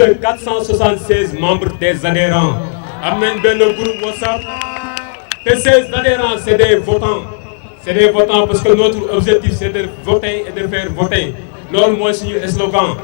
de 476 membres des adhérents. Am nañ benn groupe WhatsApp te 16 adhérents c'est des votants. C'est des votants parce que notre objectif c'est de voter et de faire voter. Loolu mooy suñu slogan.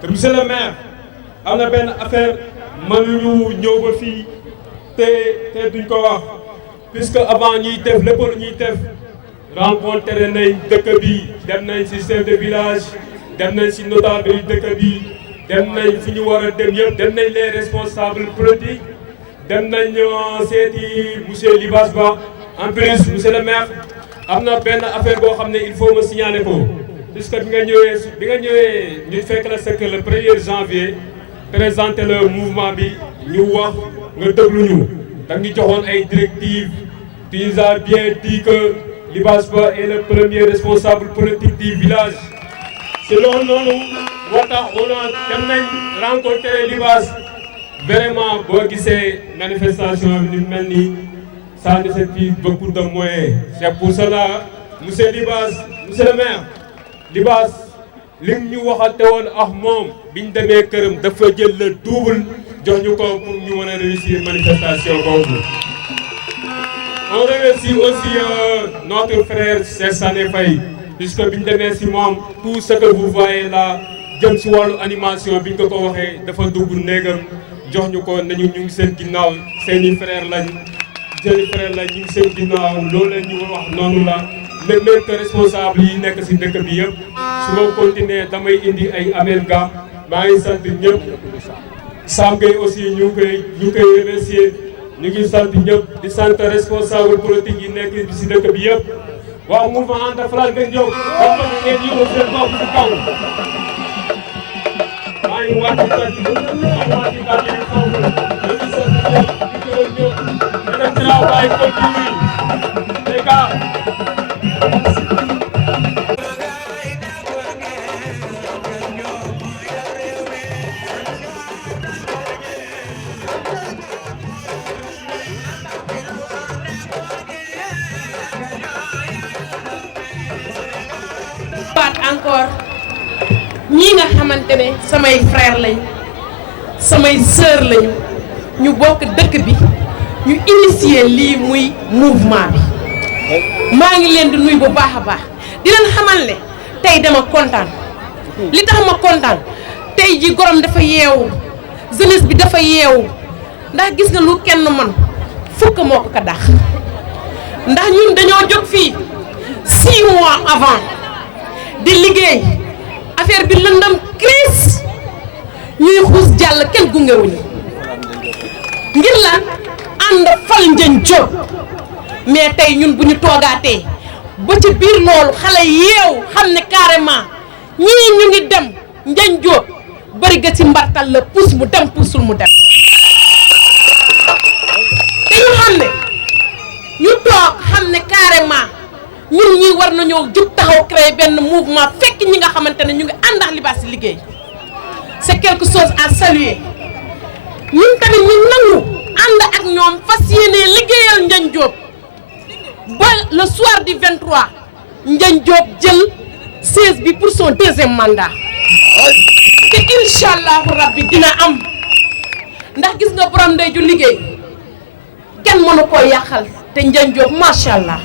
te monsieur le maire am na benn affaire mënuñu ñëw ba fii te duñ ko wax puisque avant ñuy def lépp lu ñuy def rencontré nañ dëkk bi dem nañ ci chef de village dem nañ ci notable yi dëkk bi dem nañ fi ñu war a dem yëpp dem nañ les responsables politiques dem nañ seeti monsieur Libas Ba en plus monsieur le maire am na benn affaire boo xam ne il faut me signaler ko puisque bi nga ñëwee ñu fekk la c'est que le 1er janvier présenter le mouvement bi ñu wax nga déglu ñu da ñu joxoon ay directives tu nous as bien dit que Libas Ba est le premier responsable politique du village. C'est loolu noonu moo tax dem nañ rencontrer Libas vraiment boo gisee manifestation bi ni mel nii ça nécessite beaucoup de moyens. C'est pour cela monsieur Libas monsieur le maire Libas li ñu waxante woon ak moom biñ demee këram dafa jël le double jox ñu ko pour ñu mën a réussir manifestation boobu. On remercie aussi notre frère Cheikh Sané Faye puisque biñ demee si moom tout ce que vous voyez là jëm si wàllu animation biñ ko waxee dafa dugg néegam jox ñu ko nañu ñu ngi seen ginnaaw seeni frère lañ ñu ngi seen ginnaaw loolu la ñu wax noonu la. les meilleurs responsables yi nekk ci dëkk bi yëpp su ma continuer damay indi ay amalgame maa ngi sant ñëpp Sam Gueye aussi ñu koy remercier ñu ngi sant ñëpp di sant responsable politique yi nekk ci dëkk bi yëpp waaw mouvement Anta Falaal ngeen ñëw comme ngeen yëngu seen bopp ci kaw maa ngi wax ci kàddu yi ñu ngi sant ñëpp di gërëm ñëpp le travail continue les gars. encore ñii nga xamante ne samay frère lañ samay sœur lañu ñu bokk dëkk bi ñu initier lii muy mouvement bi maa ngi leen di nuyu bu baax a baax di leen xamal ne tey dama kontaan li tax ma kontaan tey ji Gorom dafa yeewu jeunesse bi dafa yeewu ndax gis nga lu kenn man fukk moo ko dax ndax ñun dañoo jóg fii 6 mois avant di liggéey affaire bi lëndam crise ñuy xuus jàll kenn gungewuñu ngir lan ànd fal Ndiagne Diop mais tey ñun bu ñu toogaatee ba ci biir loolu xale yeew xam ne carrément ñii ñu ngi dem Ndiagne Diop bari ga ci mbartal la puus mu dem puusul mu dem te ñu xam ne ñu toog xam ne carrément ñun ñi war nañoo jóg taxaw créer benn mouvement fekk ñi nga xamante ne ñu ngi ànd ak Libaas liggéey c'est quelque chose à saluer ñun tamit ñu nangu ànd ak ñoom fas yéene liggéeyal Ndiagne Diop ba le soir du 23 Ndiagne Diop jël siège bi pour son deuxième mandat te incha allahu rabbi dina am ndax gis nga borom ndey ju liggéey kenn mënu koo yàqal te Ndiagne Diop macha allah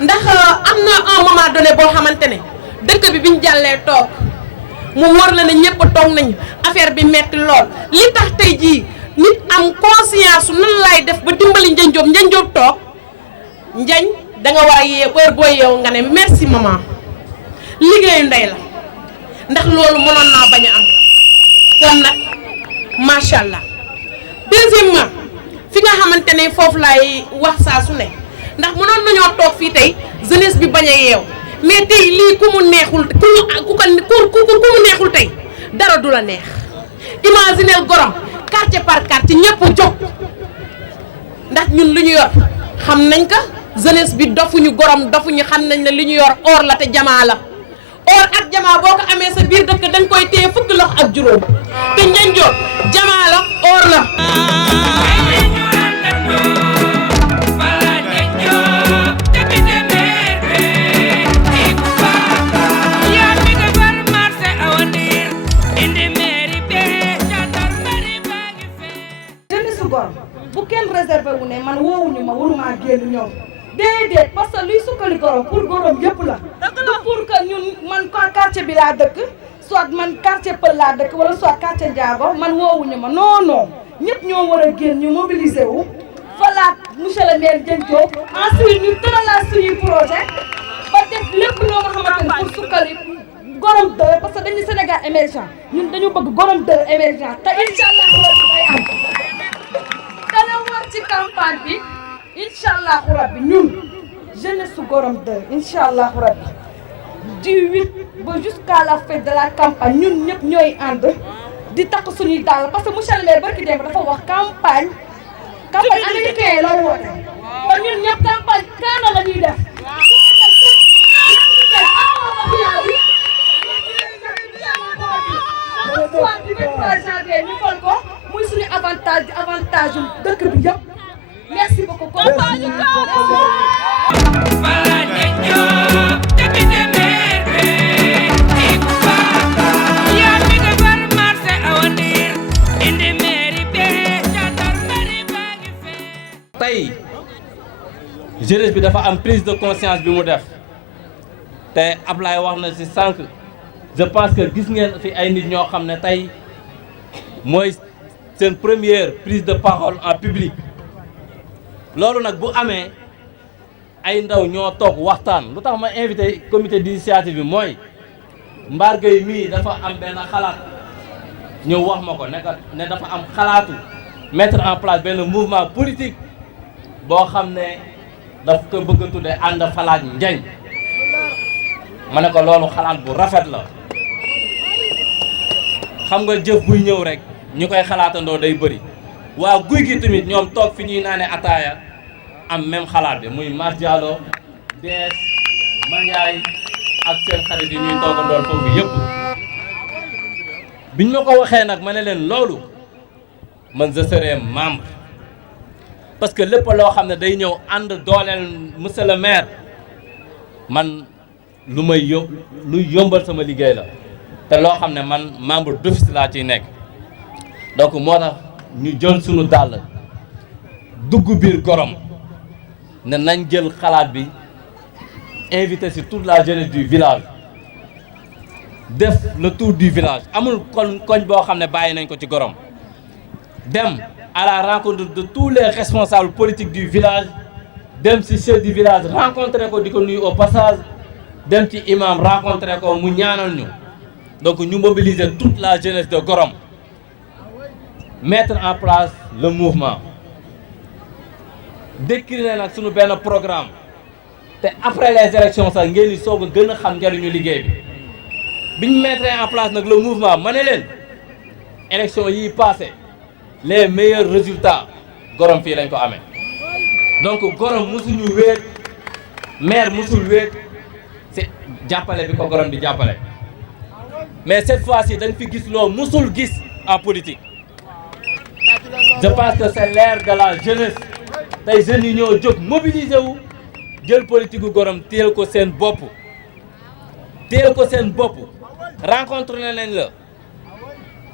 ndax am na un moment donné boo xamante ne dëkk bi biñ jàllee toog mu wóor la ne ñëpp toog nañu affaire bi metti lool li tax tey jii nit am conscience su nan laay def ba dimbali Ndiagne Diop Ndiagne Diop toog Ndiagne da nga war a yee heure boo yeewu nga ne merci maman liggéeyu ndey la ndax loolu mënoon naa bañ a am kon nag macha allah. deuxièmement fi nga xamante ne foofu laay wax saa su ne ndax mënoon nañoo toog fii tey jeunesse bi bañ a yeew mais tey lii ku mu neexul ku mu neexul tey dara du la neex imaginez Gorom quartier par quartier ñëpp jóg ndax ñun lu ñu yor xam nañ ko jeunesse bi dofuñu Gorom dofuñu xam nañ ne li ñu yor or la te jamaa la or ak jamaa boo ko amee sa biir dëkk danga koy téye fukki lox ak juróom te Ndiagne Diop jamaa la or la man woowuñu ma waruma génn ñëw déedéet parce que luy sukkali gorom pour gorom yëpp la du pour que ñun man quartier bi laa dëkk soit man quartier Pël laa dëkk wala soit quartier Ndiago man woowuñu ma non non ñëpp ñoo war a génn ñu mobiliser wu falaat monsieur le maire Dieng Diop ensuite ñu tëralaat suñuy projet ba def lépp loo nga xamante ne pour sukkali gorom dër parce que dañu Sénégal émergent ñun dañu bëgg gorom dër émergent te incha allah rabbi day am dana war ci campagne bi incha allah rabbi ñun jeunesse su gorom dër incha allah rabbi du 8 ba jusqu'à la fin de la campagne ñun ñëpp ñooy ànd di takk suñuy dàll parce que monsieur le maire barki démb dafa wax campagne américain la woote ba ñun ñëpp campagne kaana la ñuy def soit du 23 janvier ñu fal ko muy suñu avantage yu dëkk bi yëpp merci beaucoup campagne tey jeunesse bi dafa am prise de conscience bi mu def te Ablaye wax na ci sànq je pense que gis ngeen fi ay nit ñoo xam ne tey mooy seen première prise de parole en public loolu nag bu amee ay ndaw ñoo toog waxtaan lu tax ma invité comité d'initiative bi mooy Mbar Gueye mii dafa am benn xalaat ñëw wax ma ko ne dafa am xalaatu mettre en place benn mouvement politique boo xam ne daf ko bëgg a tuddee ànd falaat njañ ma ne ko loolu xalaat bu rafet la xam nga jëf buy ñëw rek ñu koy xalaatandoo day bëri waa guy gi tamit ñoom toog fi ñuy naane ataaya am même xalaat bi muy Mas Diallo Dees Mandiaye ak seen xarit yi ñuy toogandool foofu yëpp biñ ma ko waxee nag ma ne leen loolu man je serai membre parce que lépp loo xam ne day ñëw ànd dooleel monsieur le maire man lu may lu yombal sama liggéey la te loo xam ne man membre d'office laa ciy nekk donc moo tax ñu jël sunu dàll dugg biir gorom ne nañ jël xalaat bi invité ci toute la jeunesse du village def le tour du village amul koñ boo xam ne bàyyi nañ ko ci gorom dem à la rencontre de tous les responsables politiques du village dem ci chef du village rencontré ko di ko nuyu au passage dem ci imam rencontré ko mu ñaanal ñu donc ñu mobiliser toute la jeunesse de Gorom mettre en place le mouvement décliner nag suñu benn programme te après les élections sax ngeen di soog a gën a xam njariñu liggéey bi biñ mettre en place nag le mouvement ma ne leen élection yi passé les meilleurs résultats Gorom fii lañ ko amee donc Gorom musuñu wéet maire musul wéet c'est jàppale bi ko Gorom di jàppale mais cette fois-ci dañ fi gis loo musul gis en politique je pense que c'est l'ère de la jeunesse tey jeunes yi ñoo jóg mobiliser wu jël politique gu Gorom téel ko seen bopp rencontré nañ la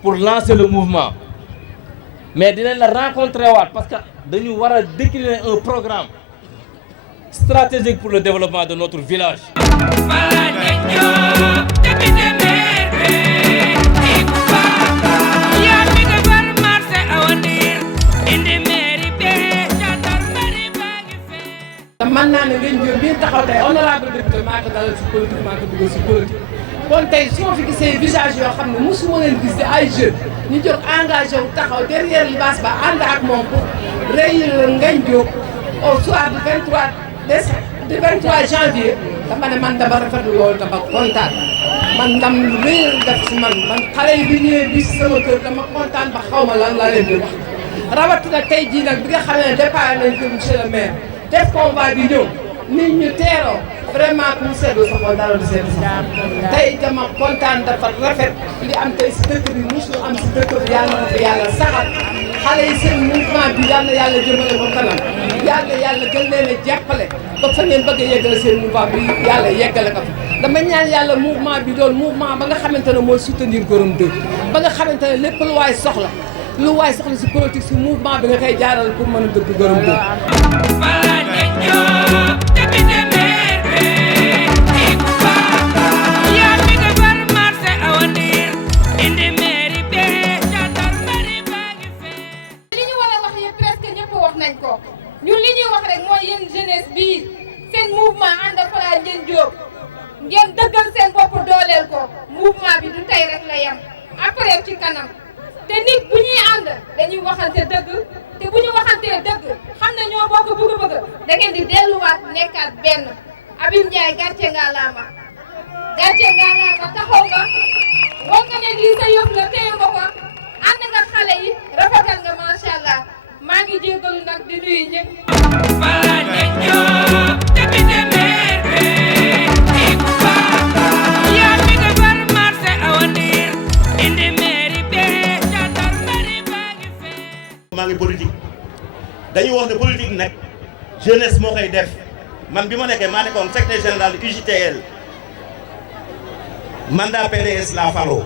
pour lancer le mouvement mais dinañ la rencontrer waat parce que dañu war a décliner un programme stratégique pour le développement de notre village. man naa ne ngeen jóg biir taxaw tey honorable député maa ko dalal si politique maa ko dugal si politique kon tey su ma fi gisee visage yoo xam ne mosuma leen gis ay jeunes ñu jóg engagé wu taxaw derrière Libasse Ba ànd ak moom pour réunir Ngagne Diop au soir du 23 janvier dama ne man dama rafetlu loolu dama kontaan man ndam lu rëy def si man xale yi bi ñëwee bi si sama kër dama kontaan ba xaw ma lan la leen di wax rawatina tey jii nag bi nga xam ne départ nañ ko monsieur le maire def convoi bi ñëw nit ñu teeroo vraiment ku mu seetlu sa xol dara du seetlu sa xol tey dama kontaan dafa rafet li am tey si dëkk bi musul am si dëkk bi yàlla na ko yàlla saxal xale yi seen mouvement bi yàlla yàlla jëmale ko kanam yàlla gën leen a jàppale ba fa ngeen bëgg a yeggale seen mouvement bi yàlla yeggale ko fa dama ñaan yàlla mouvement bi doon mouvement ba nga xamante ne mooy soutenir Gorom 2 ba nga xamante ne lépp lu waay soxla lu waay soxla si politique si mouvement bi nga koy jaaral pour mën a dëgg gërëm ko. ñun li ñuy wax rek mooy yéen jeunesse bii seen mouvement ànd Fala Ndiène Diop ngeen dëggal seen bopp dooleel ko mouvement bi du tey rek la yem après ci kanam te nit bu ñuy ànd dañuy waxante dëgg te bu ñu waxantee dëgg xam ne ñoo bokk bëgg-bëgg da ngeen di delluwaat nekkaat benn Abim Ndiaye gàcce nga laama taxaw nga woo nga ne lii sa yëf la téye nga ko ànd nga xale yi rafetal nga macha allah. maa ngi jégalu nag di nuyu ñëpp. maa ngi politique dañuy wax ne politique nag jeunesse moo koy def man bi ma nekkee maa nekkoon secrétaire général UJTL mandat PDS la falo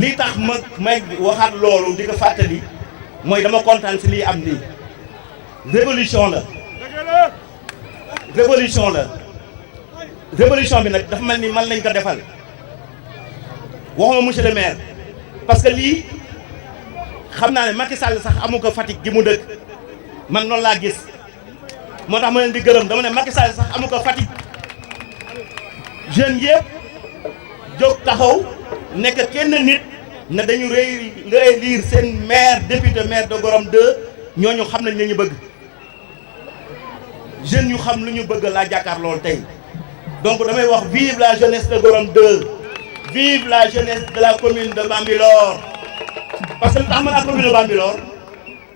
li tax may waxaat loolu di ko fàttali. mooy dama kontaan si lii am nii révolution la révolution bi nag dafa mel ni man lañ ko defal waxuma monsieur le maire parce que lii xam naa ne Macky Sall sax amu ko Fatick gi mu dëkk man noonu laa gis moo tax ma leen di gërëm dama ne Macky Sall sax amu ko Fatick jeunes yëpp jóg taxaw nekk kenn nit ne dañu réélire seen maire député maire de Gorom 2 ñooñu xam nañ la ñu bëgg jeunes yu xam lu ñu bëgg laa jàkkaar loolu tey donc damay wax vive la jeunesse de Gorom 2 vive la jeunesse de la commune de Bambilor parce que tax ma la commune de Bambilor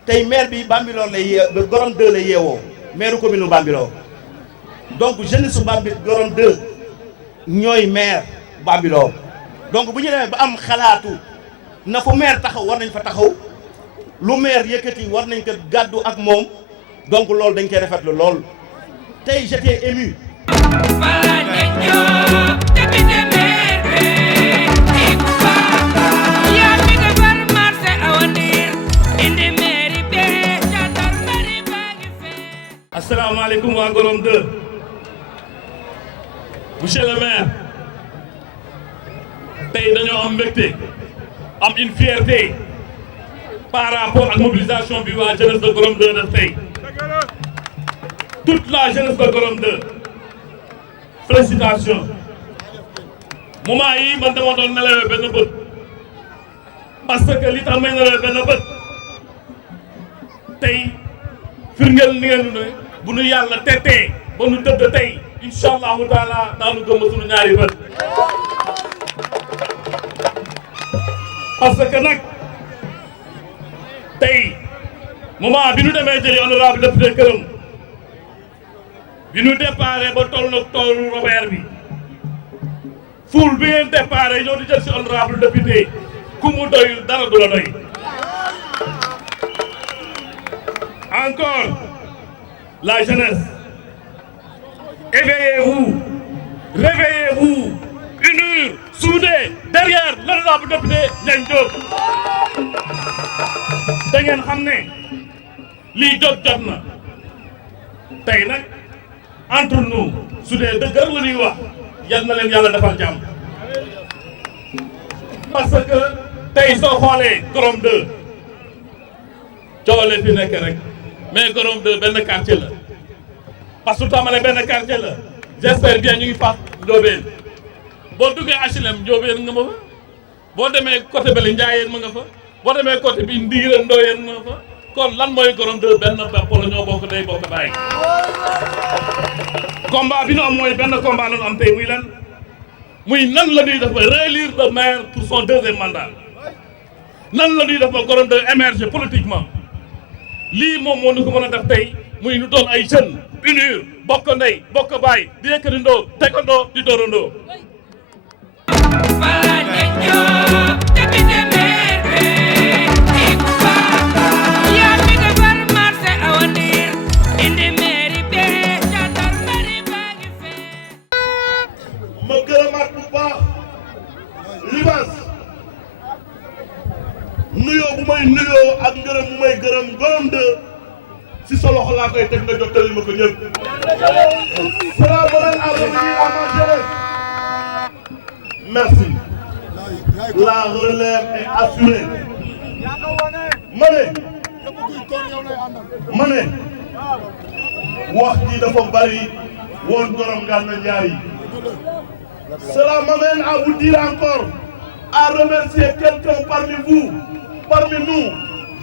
tey maire bi Bambilor lay Gorom 2 la yeewoo maire commune Bambilor donc jeunesse su Gorom 2 ñooy maire Bambilor donc bu ñu demee ba am xalaatu na fu maire taxaw war nañ fa taxaw lu maire yëkkati war nañ ko gàddu ak moom donc loolu dañ koy rafetlu lool tey j'étais ému. asalaamaaleykum waa Gorom 2 monsieur le maire tey dañoo am mbégte. am une fierté par rapport à la mobilisation de la jeunesse de Gorom 2 de tey toute la jeunesse de Gorom 2 félicitations moment yi man dama doon nelawee benn bët parce que li tax may nelawee benn bët tey firngeel ni ngeen ne bu nu yàlla tettee ba nu tëdd tey incha allahu taala daanu gëm suñu ñaari bët. parce que nag tey moment bi ñu demee jëli honorable député këram bi ñu déparé ba toll nag toolu Robert bi ful bi ngeen déparé ñoo di jël si honorable député ku mu doyul dara du la doy. encore la jeunesse éveillez-vous réveillez-vous unir soudés derrière l'honorable député Ndiagne Diop da ngeen xam ne lii jot na tey nag entre nous su dee dëgg la ñuy wax yal na leen yàlla defal jàmm parce que tey soo xoolee Gorom 2 coole fi nekk rek mais Gorom 2 benn quartier la parce que tamale benn quartier la j'espère bien ñu ngi fàq Ndobène boo duggee HLM Ndobène nga ma fa boo demee côté Bali Ndiayeen ma nga fa boo demee côté bi Ndiireen Ndoyeen ma nga fa kon lan mooy Gorom 2 benn bopp la ñoo bokk day bokk bàyyi. combat bi ñu am mooy benn combat la ñu am tey muy lan muy nan la ñuy def ba réélire le maire pour son deuxième mandat nan la ñuy def ba Gorom 2 émerger politiquement lii moom moo ñu ko mën a def tey muy ñu doon ay jeunes unir bokk ndey bokk baay di yëkkatindoo tegandoo di doorandoo. ma gërëmaat bu baax Libaas nuyoo mooy nuyoo ak ngërëm mu may gërëm Gorom 2 si sa loxo laa koy teg nga jottali ma ko ñëpp. Cela m'amène à revenir à ma jeunesse. Merci. La relève est assurée. ma ne wax ji dafa bari woon Gorom Gana Ndiaye. Cela m'amène à vous dire encore, à remercier quelqu'un parmi vous, parmi nous.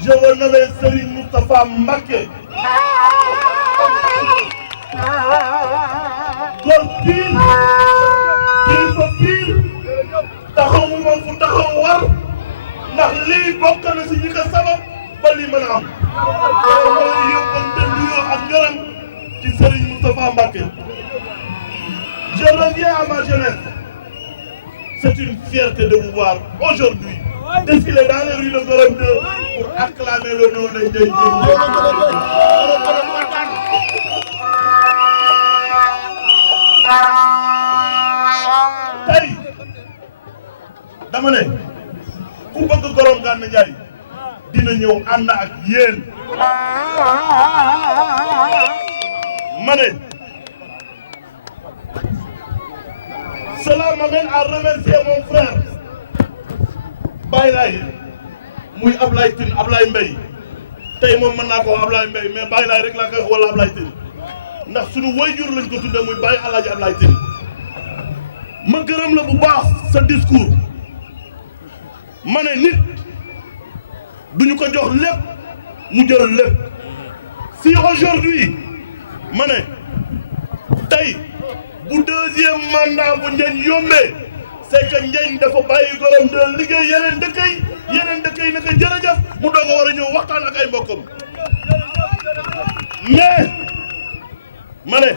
Je veux nommer Serigne Moustapha Mbacké. Góor piir kilifa piir taxaw mu moom fu taxaw war ndax lii bokk na si ñi ko sabab ba lii mën a am. loolu mooy yóbbante nuyoo ak ngërëm ci Serigne Moustapha Mbacké. Je reviens à ma jeunesse. C'est une fierté de vous voir aujourd'hui défiler dans les rues de Gorom 2 pour acclamer le nom de Ndiaye tey dama ne ku bëgg Gorom Gana Ndiaye dina ñëw ànd ak yéen. ma ne cela m'amène à remercier mon frère Baye Laye muy Ablaye Tine Ablaye Mbaye tey moom mën naa ko wax Ablaye Mbaye mais Baye Laye rek laa koy wax wala Ablaye Tine ndax suñu wayjur lañ ko tuddee muy Baye Alaaji Ablaye Tine. ma gërëm la bu baax sa discours ma ne nit duñu ko jox lépp mu jël lépp. si aujourd'hui ma ne tey bu deuxième mandat bu Ndiagne yombee c'est que Ndiagne dafa bàyyi Gorom 2 liggéey yeneen dëkk yi naka jërëjëf mu doog a war a ñëw waxtaan ak ay mbokkam. mais ma ne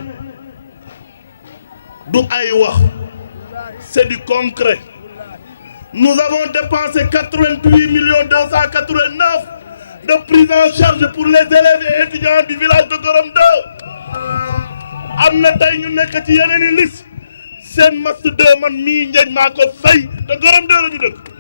du ay wax c'est du concret. Nous avons dépensé 88 289 de prise en charge pour les élèves et étudiants du village de Gorom 2. am na tey ñu nekk ci yeneen i liste seen master 2 man mii Ndiagne maa ko fay te Gorom 2 la ñu dëkk.